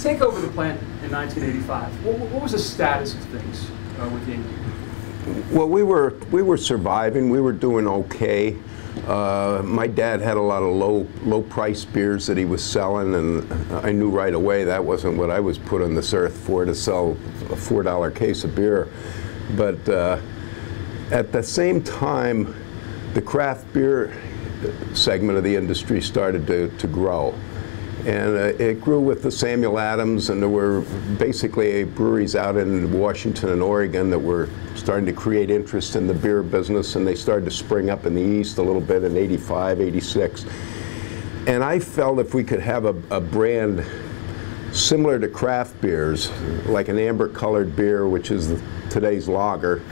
take over the plant in 1985, what was the status of things with Yuengling? Well, we were surviving. We were doing okay. My dad had a lot of low price beers that he was selling, and I knew right away that wasn't what I was put on this earth for, to sell a $4 case of beer. But at the same time, the craft beer segment of the industry started to grow. And it grew with the Samuel Adams, and there were basically breweries out in Washington and Oregon that were starting to create interest in the beer business, and they started to spring up in the East a little bit in '85, '86. And I felt if we could have a brand similar to craft beers, like an amber-colored beer, which is today's lager,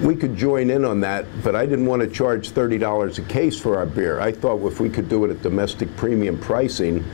we could join in on that, but I didn't want to charge $30 a case for our beer. I thought if we could do it at domestic premium pricing,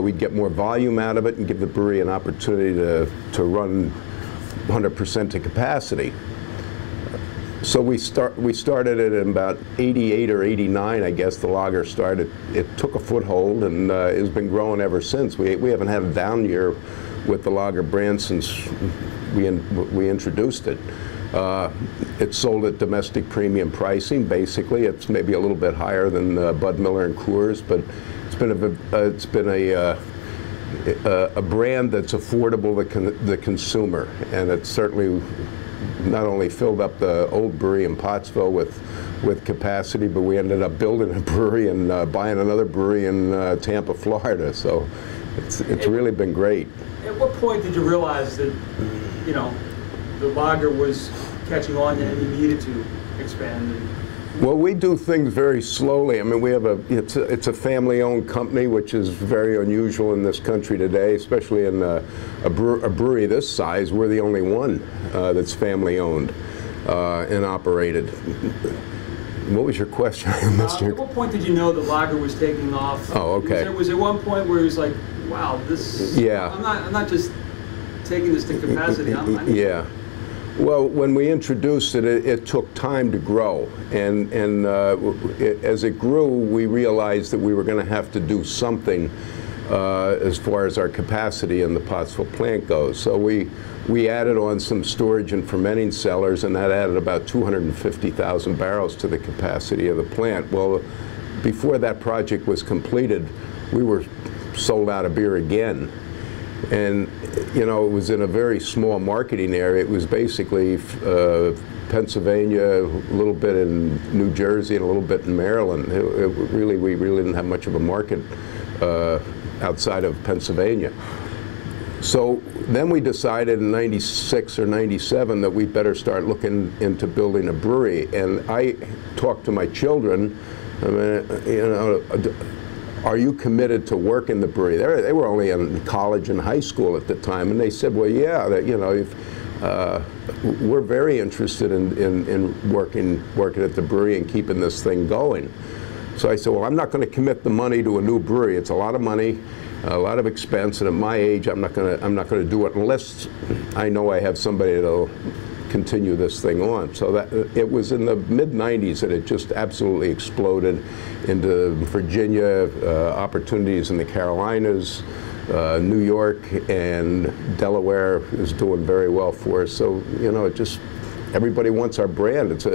we'd get more volume out of it and give the brewery an opportunity to run 100% to capacity. So we started it in about '88 or '89, I guess. The lager started. It took a foothold, and it's been growing ever since. We haven't had a down year with the lager brand since we introduced it. It's sold at domestic premium pricing. Basically, it's maybe a little bit higher than Bud Miller and Coors, but it's been a brand that's affordable to the consumer, and it's certainly not only filled up the old brewery in Pottsville with capacity, but we ended up building a brewery and buying another brewery in Tampa, Florida. So it's really been great. At what point did you realize that, you know, the lager was catching on and you needed to expand? Well, we do things very slowly. I mean, we have it's a family-owned company, which is very unusual in this country today, especially in a brewery this size. We're the only one that's family-owned and operated. What was your question, Mr.? At what point did you know the lager was taking off? Oh, okay. Was there one point where it was like, wow, this? Yeah. I'm not just taking this to capacity. Yeah. Well, when we introduced it, it took time to grow, and as it grew, we realized that we were going to have to do something as far as our capacity in the Pottsville plant goes. So we added on some storage and fermenting cellars, and that added about 250,000 barrels to the capacity of the plant. Well, before that project was completed, we were sold out of beer again. And, you know, it was in a very small marketing area. It was basically Pennsylvania, a little bit in New Jersey, and a little bit in Maryland. We really didn't have much of a market outside of Pennsylvania. So then we decided in '96 or '97 that we better start looking into building a brewery. And I talked to my children, I mean, you know, are you committed to work in the brewery? They were only in college and high school at the time, and they said, well, yeah, that, you know, we're very interested in working at the brewery and keeping this thing going. So I said, well, I'm not going to commit the money to a new brewery. It's a lot of money, a lot of expense, and at my age, I'm not going to do it unless I know I have somebody that'll continue this thing on. So that it was in the mid-90s that it just absolutely exploded into Virginia, opportunities in the Carolinas, New York, and Delaware is doing very well for us. So, you know, it just, everybody wants our brand. It's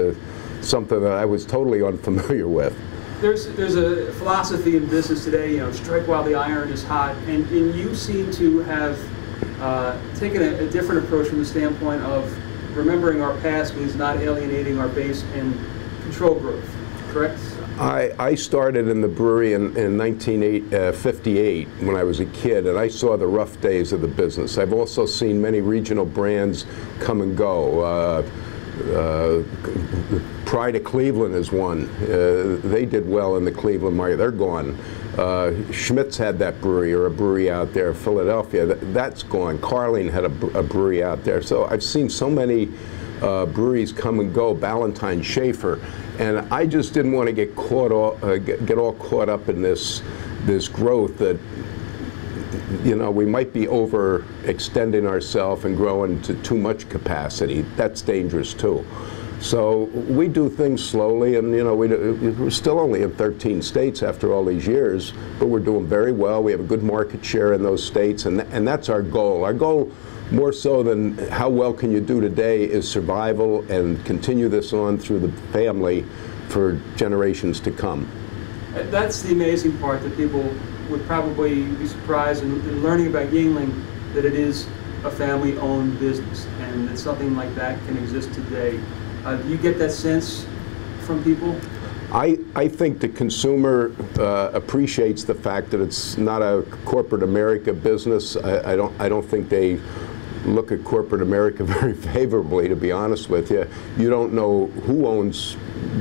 something that I was totally unfamiliar with. There's a philosophy in business today, you know, strike while the iron is hot, and you seem to have taken a different approach from the standpoint of remembering our past means not alienating our base and control growth, correct? I started in the brewery in 1958 when I was a kid, and I saw the rough days of the business. I've also seen many regional brands come and go. Pride of Cleveland is one. They did well in the Cleveland market. They're gone. Schmidt's had that brewery, or a brewery out there. Philadelphia, that's gone. Carling had a brewery out there. So I've seen so many breweries come and go. Ballantine, Schaefer, and I just didn't want to get all caught up in this growth that, you know, we might be overextending ourselves and growing to too much capacity. That's dangerous too. So we do things slowly, and you know, we're still only in 13 states after all these years, but we're doing very well. We have a good market share in those states, and that's our goal. Our goal, more so than how well can you do today, is survival and continue this on through the family for generations to come. That's the amazing part, that people would probably be surprised in learning about Yuengling, that it is a family-owned business, and that something like that can exist today. Do you get that sense from people? I think the consumer appreciates the fact that it's not a corporate America business. I don't think they look at corporate America very favorably, to be honest with you. You don't know who owns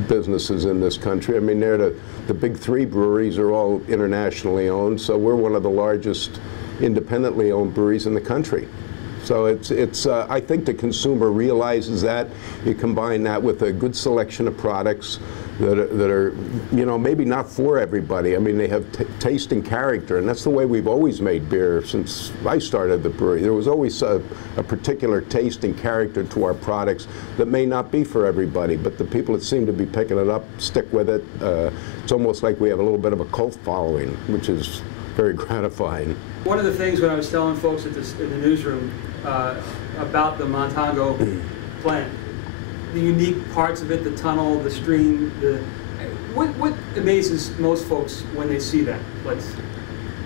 businesses in this country. I mean, the big three breweries are all internationally owned, so we're one of the largest independently owned breweries in the country. So I think the consumer realizes that. You combine that with a good selection of products that are, you know, maybe not for everybody. I mean, they have taste and character, and that's the way we've always made beer since I started the brewery. There was always a particular taste and character to our products that may not be for everybody, but the people that seem to be picking it up stick with it. It's almost like we have a little bit of a cult following, which is very gratifying. One of the things when I was telling folks in the newsroom about the Montago plant, the unique parts of it, the tunnel, the stream, what amazes most folks when they see that place?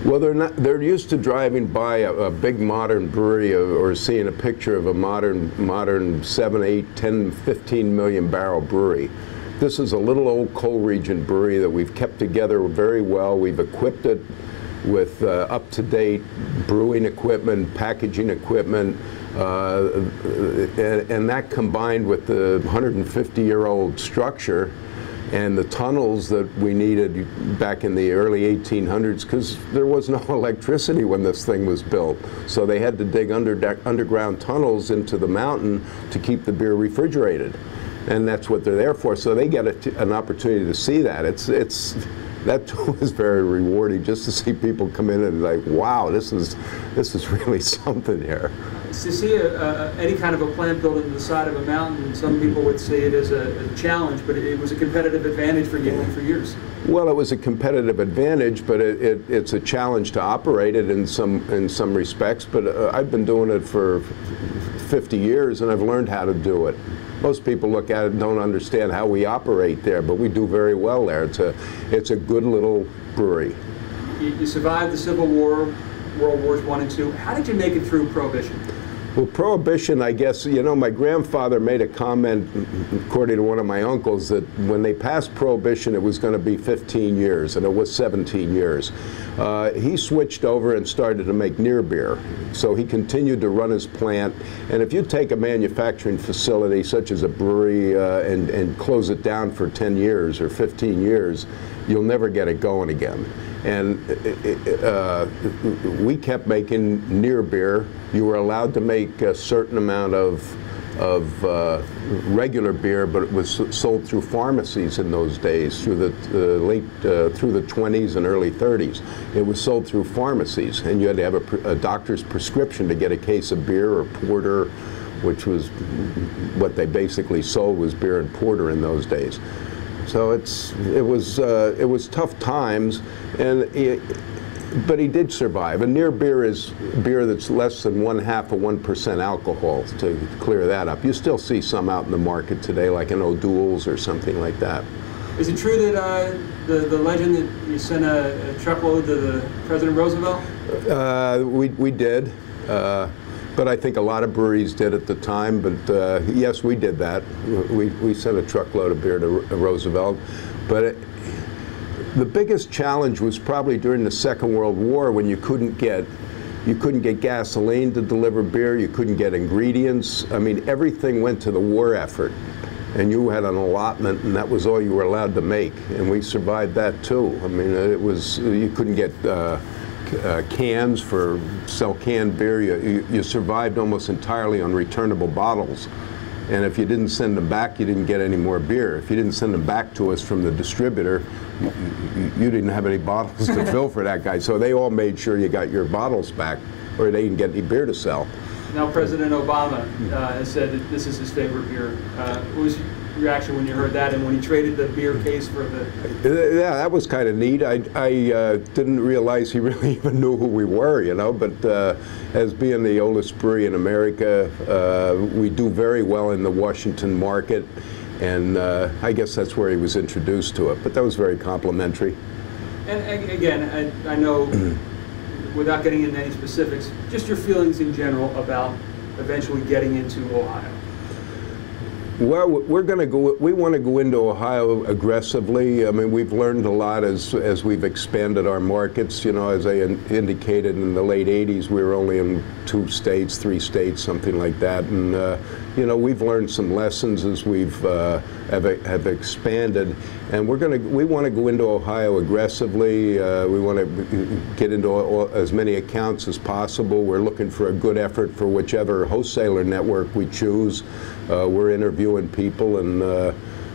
Well, they're used to driving by a big modern brewery or seeing a picture of a modern 7, 8, 10, 15 million barrel brewery. This is a little old coal region brewery that we've kept together very well. We've equipped it with up-to-date brewing equipment, packaging equipment, and that combined with the 150-year-old structure and the tunnels that we needed back in the early 1800s, because there was no electricity when this thing was built. So they had to dig underground tunnels into the mountain to keep the beer refrigerated. And that's what they're there for. So they get an opportunity to see that. That too is very rewarding, just to see people come in and like, wow, this is really something here. To see any kind of a plant built into the side of a mountain, some people would say it as a challenge, but it was a competitive advantage for Yuengling for years. Well, it was a competitive advantage, but it's a challenge to operate it in some respects. But I've been doing it for 50 years, and I've learned how to do it. Most people look at it and don't understand how we operate there, but we do very well there. It's a good little brewery. You survived the Civil War, World Wars I and II. How did you make it through Prohibition? Well, Prohibition, I guess, you know, my grandfather made a comment, according to one of my uncles, that when they passed Prohibition, it was going to be 15 years, and it was 17 years. He switched over and started to make near beer. So he continued to run his plant. And if you take a manufacturing facility, such as a brewery, and close it down for 10 years or 15 years, you'll never get it going again. And we kept making near beer. You were allowed to make a certain amount of regular beer, but it was sold through pharmacies in those days, through the through the 20s and early 30s. It was sold through pharmacies, and you had to have a doctor's prescription to get a case of beer or porter, which was what they basically sold, was beer and porter in those days. So it was tough times, but he did survive. And near beer is beer that's less than 1/2 of 1% alcohol, to clear that up. You still see some out in the market today, like an O'Doul's or something like that. Is it true that the legend that you sent a truckload to President Roosevelt? We did. But I think a lot of breweries did at the time, but yes, we did that. We sent a truckload of beer to Roosevelt. But the biggest challenge was probably during the Second World War, when you couldn't get gasoline to deliver beer, you couldn't get ingredients. I mean, everything went to the war effort. And you had an allotment, and that was all you were allowed to make. And we survived that too. I mean, you couldn't get cans for sell canned beer. You survived almost entirely on returnable bottles, and if you didn't send them back, you didn't get any more beer. If you didn't send them back to us from the distributor, you didn't have any bottles to fill for that guy. So they all made sure you got your bottles back, or they didn't get any beer to sell. Now President Obama has said that this is his favorite beer. reaction when you heard that, and when he traded the beer case for the... Yeah, that was kind of neat. I didn't realize he really even knew who we were, you know, but as being the oldest brewery in America, we do very well in the Washington market, and I guess that's where he was introduced to it, but that was very complimentary. And again, I know, without getting into any specifics, just your feelings in general about eventually getting into Ohio. Well, we're going to go. We want to go into Ohio aggressively. I mean, we've learned a lot as we've expanded our markets. You know, as I indicated, in the late '80s, we were only in 2 states, 3 states, something like that. And you know, we've learned some lessons as we've have expanded. And we want to go into Ohio aggressively. We want to get into as many accounts as possible. We're looking for a good effort for whichever wholesaler network we choose. We're interviewing people and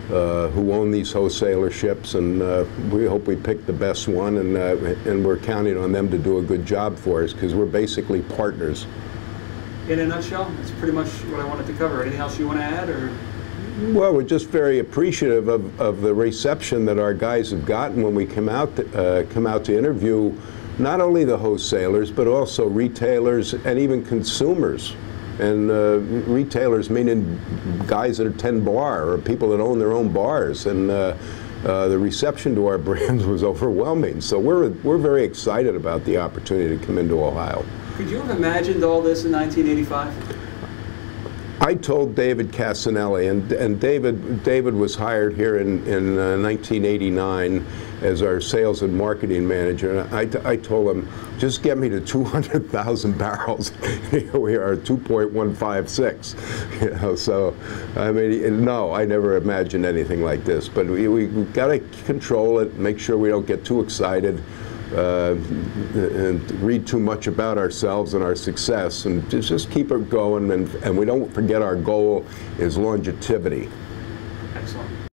who own these wholesalerships, and we hope we pick the best one, and we're counting on them to do a good job for us, because we're basically partners. In a nutshell, that's pretty much what I wanted to cover. Anything else you want to add, or? Well, we're just very appreciative of the reception that our guys have gotten when we come out to interview not only the wholesalers, but also retailers and even consumers. And retailers meaning guys that are 10 bar or people that own their own bars. And the reception to our brands was overwhelming. So we're very excited about the opportunity to come into Ohio. Could you have imagined all this in 1985? I told David Casanelli, and David was hired here in 1989 as our sales and marketing manager. And I told him, just get me to 200,000 barrels. Here we are, 2.156. You know, so I mean, no, I never imagined anything like this. But we've got to control it, make sure we don't get too excited. And read too much about ourselves and our success, and just keep it going, and we don't forget our goal is longevity. Excellent.